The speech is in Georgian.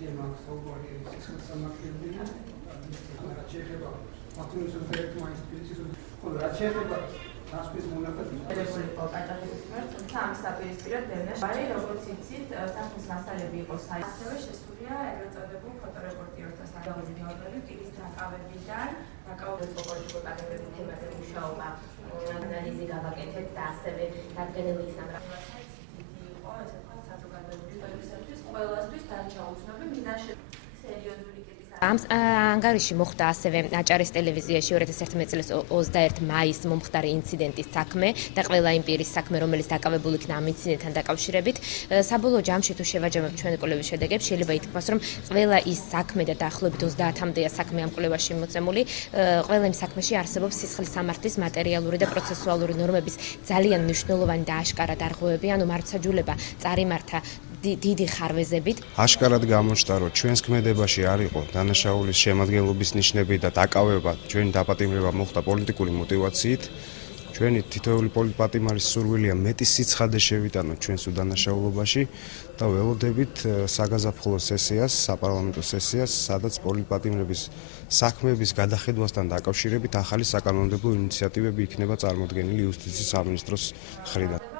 თემა საუბარია სისხლის სამართლიანი რაც შეეხება მათურის ერთ მაინსტიტუციის ხოლო რაც შეეხება ასპის მონახატი პაჭარის მიერ თუმცა ამ საპირისპიროდ დევნაში როგორც იცით საქმის მასალები იყო ასევე შესულია ეგრეთ წოდებულ ფოტორეპორტიორთა საგამოძიებო ორგანოები პირის დაკავებიდან დაკავებულ პოლიტიკურ პატიმრების თემაზე მუშაობა ანალიზი გავაკეთეთ და ასევე დადგენილი იქნა იყო ესე ვთქვათ საზოგადოებრივი პერიოდისთვის ყველასთვის დარჩა უცნობი მიზანში სერიოზული ანგარიში მოხდა ასევე აჭარის ტელევიზიაში 2011 წლის 21 მაისს მომხდარი ინციდენტის საქმე და ყველა იმ პირის საქმე, რომელიც დაკავებული იქნა ამ ინციდენტთან დაკავშირებით. საბოლოო ჯამში თუ შევაჯამებთ ჩვენი კვლევის შედეგებს, შეიძლება ითქვას, რომ ყველა ის საქმე და დაახლოებით 30-მდეა საქმე ამ კვლევაში მოცემული, ყველა იმ საქმეში არსებობს სისხლის სამართლის მატერიალური და პროცესუალური ნორმების ძალიან მნიშვნელოვანი და აშკარა დარღვევები, ანუ მართლმსაჯულება წარიმართა დიდი ხარვეზებით. აშკარად გამოჩნდა, რომ ჩვენს ქმედებაში არ იყო დანაშაულის შემადგენლობის ნიშნები და დაკავება, ჩვენი დაპატიმრება მოხდა პოლიტიკური мотивაციით. ჩვენი თითოეული პოლიტპატიმარის სურვილია მეტი სიცხადე შევიტანოთ ჩვენს უდანაშაულობაში და ველოდებით საგაზაფხულო სესიას, საპარლამენტო სესიას, სადაც პოლიტპატიმრების საქმეების გადახედვასთან დაკავშირებით ახალი საკანონმდებლო ინიციატივები იქნება წარმოდგენილი იუსტიციის სამინისტროს მხრიდან.